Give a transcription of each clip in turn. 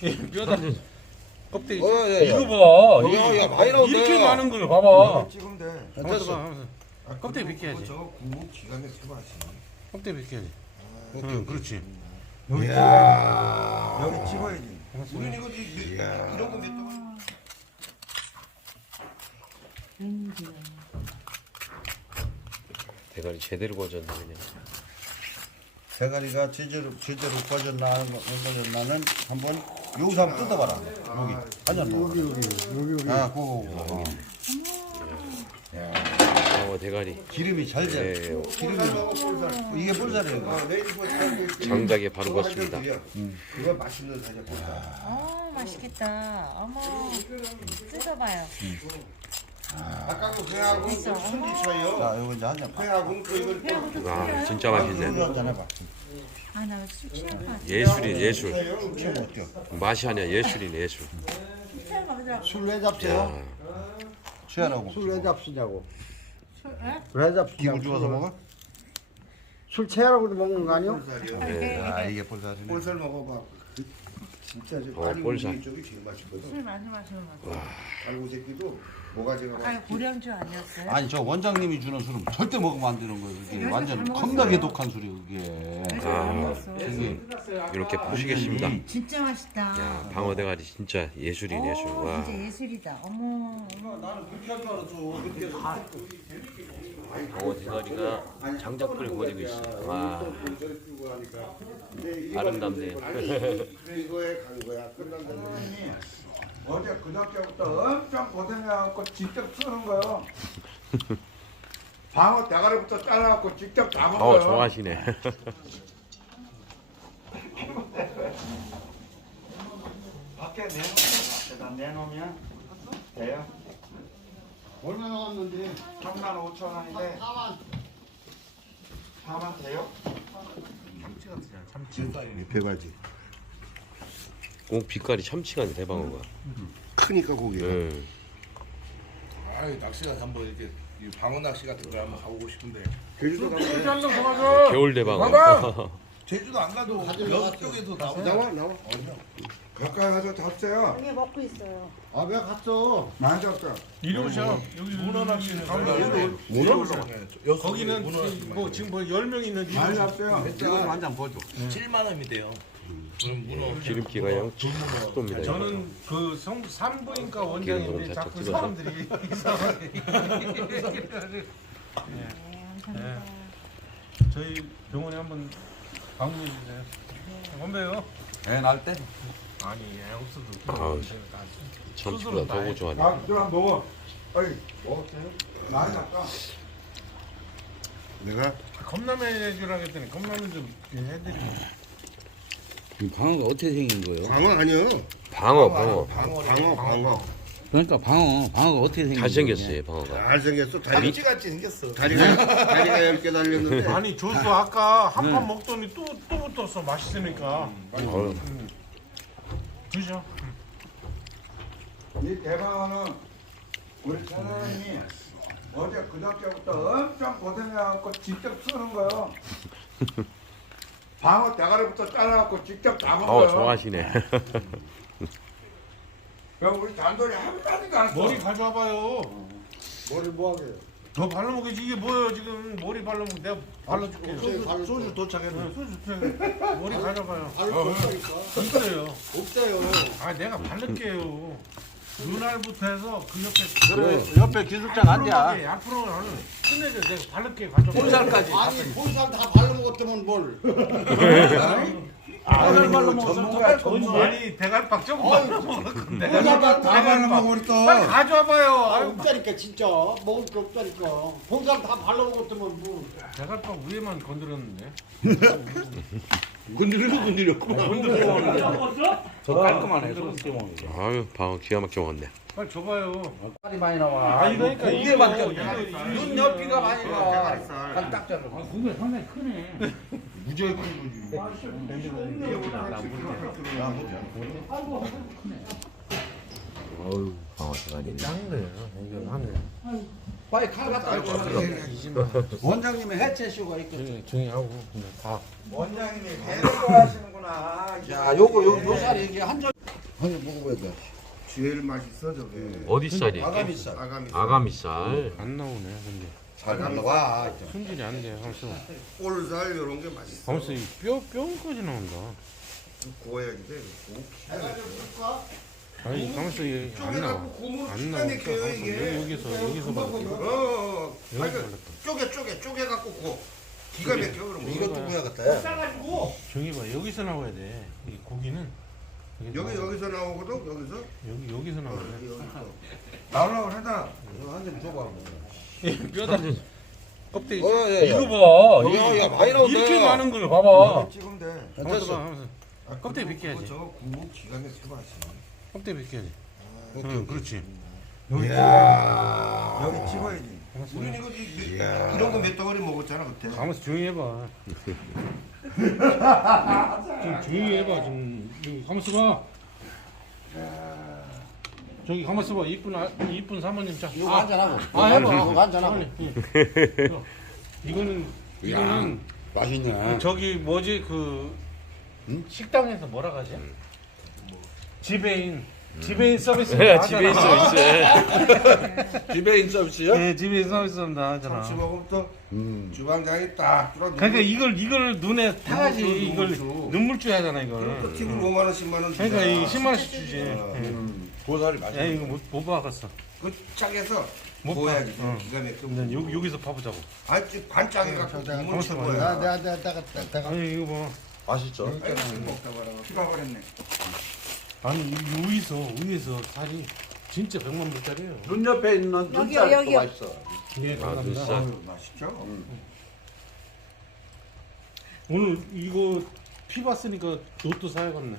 뼈다 껍데기. 야. 이거 봐. 야, 많이 나온다. 이렇게 많은 걸 봐봐. 찍으면 돼. 됐어. 껍데기 벗겨야지. 저거 국물 기가 막히게 맛있어. 껍데기 벗겨야지. 아, 응, 그렇지. 이야. 여기 찍어야지. 우리는 이거 이런 건데 또. 대가리 제대로 구워졌네 그냥. 대가리가 제대로 꺼졌나는 한번 여기서 한번 뜯어봐라. 여기. 여기. 아, 그거. 대가리 기름이 잘 돼. 네. 기름이. 이게 볼살이에요. 장작에 바로 구웠습니다. 그거 맛있는 사자. 맛있겠다. 어머, 뜯어봐요. 아까 그 회하고 순지 차이요. 자, 이거 이제 한 잔. 회하고 그 이걸 와 진짜 맛있네. 한잔 해봐. 아, 나술 취할 것 같아. 예술이 예술. 술 어때요? 맛이 아니야 예술이네 예술. 취할 것 같아. 술 왜 잡세요? 야 취하라고. 술 왜 잡수냐고. 술, 에? 왜 잡수냐고. 기분 좋아서 먹어? 술 채라고 먹는 거 아니요? 볼살이요. 아, 이게 볼살이네. 볼살 먹어봐. 진짜 저 볼살. 빨간 쪽이 제일 맛있거든. 술 많이 마시는 거 같아. 알고 새끼도 모가지가 아, 맛있어. 고량주 아니었어요? 아니 저 원장님이 주는 술은 절대 먹으면 안 되는 거예요. 이게 완전 겁나게 독한 술이에요. 그게. 저기 이렇게 보시겠습니다. 진짜 맛있다. 야 방어 대가리 진짜 예술이네 예술. 와. 진짜 예술이다. 어머. 나는 그렇게 할 줄 알았어. 그렇게 방어 대가리가 장작불에 구워지고 있어. 와 아름답네. 이거에 간 거야. 끝난다더니 어제 그저께부터 엄청 고생해갖고 직접 쓰는 거요. 방어 대가리부터 잘라갖고 직접 다 먹어요. 좋아하시네. 밖에 내놓으면 내놓으면 돼요. 얼마 나왔는데? 35,000원인데 4만 돼요? 배갈지. 꼭 빛깔이 참치가 대방어가. 크니까 고기. 응. 아이 낚시가 한번 이렇게 이 방어 낚시 같은 거 한번 가보고 싶은데 제주도 가면 한잔 더 가져. 겨울 대방어. 봐봐. 제주도 안 가도 옆쪽에도 나오잖아. 나와. 가까이 가서 잡세요. 여기 먹고 있어요. 아, 왜 갔어? 많이 잡자. 이리 오셔. 여기 문어 낚시는 문어? 거기는 거기는 뭐 지금 뭐 10명 있는지. 많이 잡세요. 이거 한잔 보죠. 7만 원이 돼요. 그럼 문어 기름기가 영 촉도입니다. 저는 그 산부인과 기름으로 원장인데 살짝 자꾸 찍어서. 사람들이 이상하게. 감사합니다. 저희 병원에 한번 방문해 주세요. 건배요. 애 날 때? 아니 없어도. 아우, 참치보다 더 고소하네. 아, 들어 먹어. 아이, 먹었어요? 많이 잡자. 내가 컵라면 해주라고 했더니 컵라면 좀 해드리고. 방어가 어떻게 생긴 거예요? 방어 아니요. 방어. 방어. 그러니까 방어가 어떻게 생긴 거예요? 잘생겼어요 방어가. 잘생겼어. 다리, 같이 생겼어. 다리가 10개 달렸는데. 아니 조수 아까 한 판 먹더니 또 붙었어. 맛있으니까. 어휴, 드셔. 이 대방어는 우리 천원이 어제 그저께부터 엄청 고생해갖고 직접 쓰는 거요. 방어 대가리부터 잘라갖고 직접 다 먹어요. 좋아하시네. 그럼 우리 단돌이 한마디도 안 써. 머리 가져와봐요. 머리 뭐하게? 더 발라먹겠지. 이게 뭐예요 지금 머리 발라먹 내가 발라줄게. 소주 도착했네. 소주 줘. 머리 가져봐요. 없다니까. 있어요. 없어요. 아 내가 바를게요. 눈알부터 해서 그 옆에 그래, 옆에 기술장 앉아. 앞으로 하는 끝내줘. 내가 바를게 가져봐. 볼살까지. 아니, 볼살 다 바르는 것 때문에 뭘. 아유, 전문가야, 전문가. 아니 대갈박 좀 발라먹을 건데. 볼살 다 발라먹어 우리 또. 빨리 가져와봐요. 아, 아유, 없다니까, 진짜. 먹을 게 없다니까. 볼살 다 바르는 것 때문에 뭘. 대갈박 위에만 건드렸는데. 저 깔끔하네. 소스 먹는 게. 아유 방어 기가 막히게 먹었네. 빨리 줘봐요. 살이 많이 나와. 아니 그러니까 고기에 이거 맡겨. 눈 옆이가 많이 나와. 대가리살. 딱 잘라. 고기가 상당히 크네. 무지하게 큰 거지. 방어 대가리. 짱네. 이거 하네. 빨리 칼 갖다 줘. 원장님의 해체쇼가 있거든. 조용히 하고 그냥 다. 원장님이 배를 좋아하시는구나. 야, 요거 요 살이 이게 한 점. 한번 먹어봐야 돼. 제일 맛있어 저게. 어디 쌀이? 아가미살. 아가미살. 안 나오네 근데. 잘 나와. 손질이 안 돼. 하면서 볼살 이런 게 맛있어. 하면서 뼈까지 나온다. 구워야지 돼. 고 기가 막혀. 아니 하면서 이게 안 나와. 안 나와. 여기서 봐도 쪼개 갖고 고 기가 막혀 그런 거. 이것도 구워야겠다. 싸가지고 저기 봐 여기서 나와야 돼. 이 고기는 여기서 나오거든 여기서. 여기서 나와야 돼. 나오려고 하다. 한점 줘봐. 뼈다 껍데기. 예. 이거 봐. 야, 많이 나온다. 이렇게 많은 걸 봐봐. 찍으면 돼. 하면서 봐. 하면서 껍데기 벗겨야지. 저거 구워 기가 막혀 맛있어. 껍데기 벗겨야지. 오케이, 응, 오케이. 그렇지. 여기 찍어야지. 우린 이거 이런 거 몇 덩어리 먹었잖아 그때. 가만있어 조용히 해봐. 좀 조용히 해봐. 좀 여기 가만있어 봐. 저기 가만있어 봐. 이쁜 사모님 자. 이거 한잔하고. 해봐. 이거 한잔하고. 이거는 맛있네. 저기 뭐지 그 식당에서 뭐라 하지? 지배인 서비스. 집에 있어. 지배인 서비스요? 네, 지배인 서비스 다 하잖아. 참치 먹으면 또 주방장이 딱 뚫어. 그러니까 이걸 눈에 타야지. 이걸 눈물주 하잖아 이걸. 또 팁을 5만 원, 10만 원. 그러니까 이 10만 원씩 주지. 고사리 야 맛있네. 이거 못 봐갔어. 그 짝에서 못 구워야지. 봐. 어. 기가 막혀. 근데 여기서 봐보자고. 아니 반짝이 갖고 국물 친 거야. 내가 아니 이거 봐. 맛있죠? 먹다 말아. 피가 버렸네. 아니 위에서 살이 진짜 100만 불짜리예요. 눈 옆에 있는 눈살도 여기요. 맛있어. 네, 감사합니다. 눈살. 맛있죠? 오늘 이거 피 봤으니까 로또 사야겠네.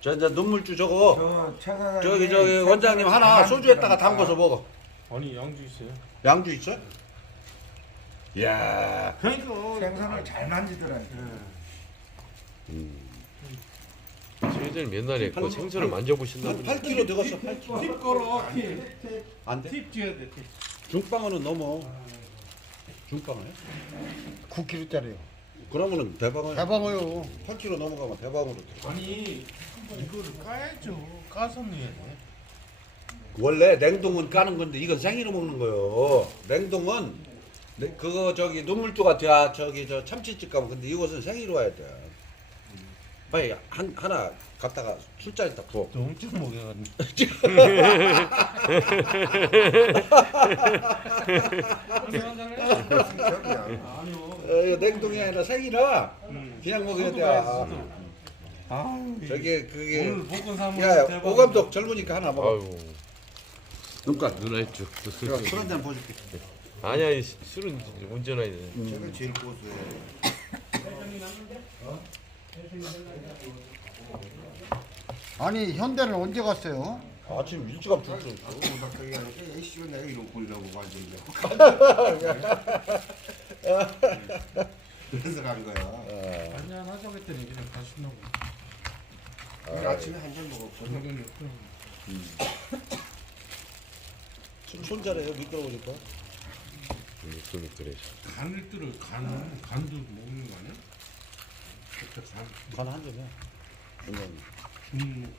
저 이제 눈물주 저거 저기 저기 원장님 하나 소주에다가 담궈서 먹어. 아니 양주 있어요. 양주 있어? 이야. 그러니까 생선을 잘 만지더라니까. 저희들 옛날에 그 생선을 만져보신다고. 한 8kg 들었어. 8kg. 팁 걸어. 안 돼? 팁 줘야 돼. 팁. 중빵어는 넘어. 중빵어요? 9kg짜리요. 그러면은 대방어. 대방어요. 8kg 넘어가면 대방어로 들어. 아니 이거를 까야죠. 까서 넣어야 돼. 원래 냉동은 까는 건데 이건 생으로 먹는 거요. 냉동은 그거 저기 눈물주가 돼야 저기 저 참치집 가면 근데 이것은 생으로 와야 돼. 빨리 하나 갖다가 술잔에다 부어. 너무 쭉 먹여가지고. 냉동이 아니라 생이라 그냥 먹어야 돼. 저기 그게 오늘 복권 사면 야 대박. 오감독 젊으니까 하나 먹어. 아유. 눈깔. 누나의 쭉. 술 한잔 보여줄게. 아니 술은 운전해야 돼. 제가 제일 고소해. 아니 현대는 언제 갔어요? 아침 일찌감 줄 수 있어. 고닥하게 하니까 에이씨가 내가 이런 꼴이라고 완전히. 그래서 간 거야. 한잔 하자고 했더니 그냥 가신다고. 오늘 아침에 한 잔 먹었거든. 손잘해요 미끄러우니까. 손이 그래. 간을 뚫어. 간도 먹는 거 아니야? 간 한 점이야. 원장님.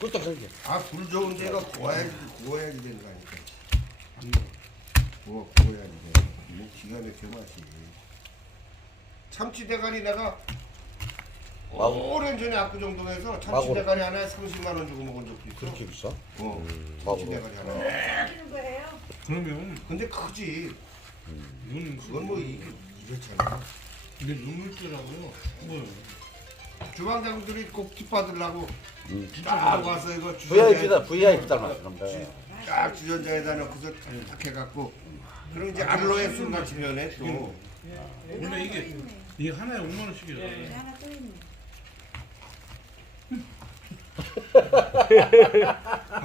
꿀떡 생겨. 불 좋은 데가 구워야지 되는 거 아니까. 구워야지 돼. 뭐 기가 막혀 맛이. 참치 대가리 내가 오랜 전에 압구정동에서 참치 마구로. 대가리 하나에 30만 원 주고 먹은 적도 있어. 그렇게 비싸? 참치 마구로. 대가리 하나. 하는 거예요? 그러면 근데 크지. 이거는 그건 뭐 이렇잖아. 근데 눈물주라고요. 뭐 주방장들이 꼭 팁 받으려고 딱 와서 이거 VIP다 VIP잖아 그럼. 딱 주전자에다 넣고서 딱 해갖고 그럼 이제 알로에 술 마시면 해 또. 원래 이게 하나에 5만 원씩이잖아. 하나 또 있네.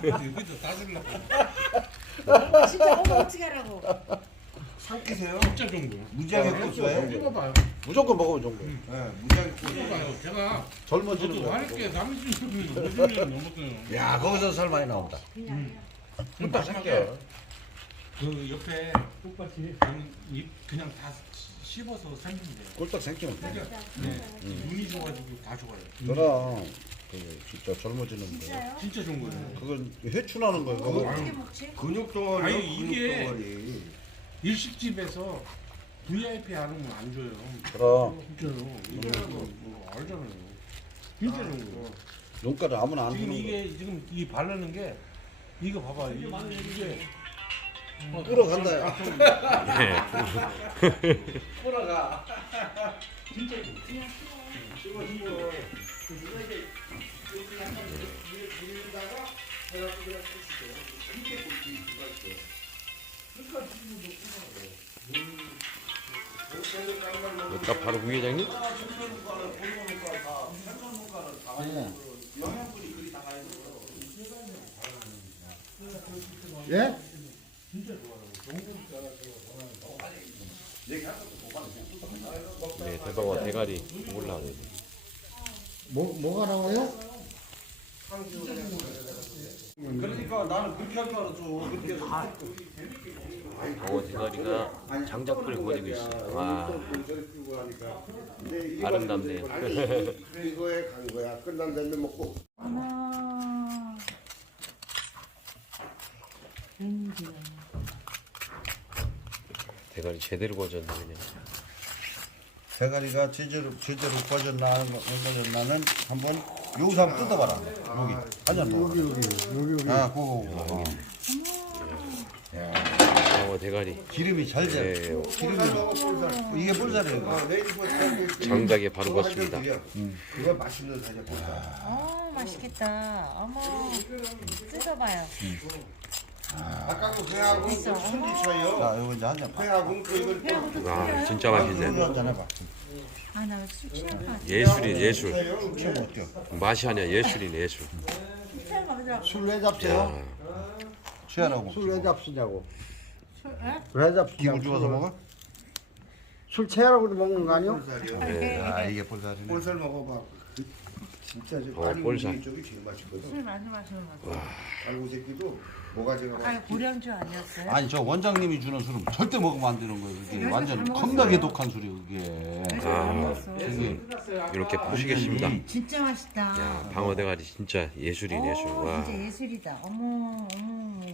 여기서 따주려고. 진짜 어머 어떻게 하라고? 삼키세요. 진짜 좋은 거야. 무지하게 고소해. 찍어봐요. 무조건 먹으면 좋은 거야. 네, 무지하게 고소해. 찍어봐요. 제가 젊어지는 저도 거야. 할게 30년 50년 넘었어요. 야 거기서 살 많이 나온다. 딱 딱 생겨. 생겨. 그 옆에 똑같이 잎 그냥 다 씹어서 삶으면 돼요. 꼴딱 생기면 돼. 눈이 좋아지고 다 좋아요. 그럼 그 진짜 젊어지는 거. 진짜요? 진짜 좋은 거예요. 그건 회춘하는 거예요. 그거. 어떻게 먹지? 근육 덩어리. 아니, 이게- 근육 덩어리. 일식집에서 VIP 안 오면 안 줘요. 그럼 진짜요. 이거 뭐 알잖아요. 진짜 좋은 거예요. 눈가를 아무나 안 지금 주는 거. 이게 지금 이 바르는 게 이거 봐봐. 이게 끌어간다. 예. 끌어가. 딱 바로 부회장님? 예? 네, 대방어 대가리 올라가네. 뭐가 나와요? 그러니까 나는 그렇게 할 줄 알았어. 그렇게 해서 방어 대가리가 장작불에 구워지고 있어요. 와, 아름답네요. 이거에 간 거야. 끝난 다음에 먹고. 어머. 웬일이야. 대가리 제대로 구워졌네 그냥. 대가리가 제대로 꺼졌나는 한번 여기서 한번 뜯어봐라. 여기 한잔 먹어. 여기. 아, 그거. 방어 대가리. 기름이 잘 돼. 네, 기름이 이게 볼살이에요. 장작에 바로 구웠습니다. 그거 맛있는 사자. 맛있겠다. 어머. 뜯어봐요. 아까 그 회하고 있어. 순지 차요. 자, 이거 이제 한잔 봐. 회하고 그 이걸 회하고도 와, 끓여요? 진짜 맛있네. 한잔 해봐. 아, 나 술 취할 것 같아. 예술이 예술. 좀 어때요? 맛이 아니야 예술이네 예술. 취할 것 같아. 술 왜 잡세요? 야, 취하라고 먹지. 술 왜 잡수냐고. 술, 에? 왜 잡수냐고. 기분 좋아서 먹어? 술 채라고 먹는 거 아니요? 볼살이요. 네. 아, 이게 볼살이네. 볼살 먹어봐. 진짜 저 볼살. 볼살. 쪽이 제일 맛있거든. 술 많이 마시는 것 같아. 알고 새끼도 뭐가지가 아, 맛있지. 고량주 아니었어요? 아니, 저 원장님이 주는 술은 절대 먹으면 안 되는 거예요. 그게 요새 완전 잘 먹었어요. 겁나게 독한 술이에요, 그게. 요새 아. 안 먹었어. 그게 이렇게 보시겠습니다. 진짜 맛있다. 야, 방어 대가리 진짜 예술이네 예술. 오, 와. 진짜 예술이다. 어머, 어머.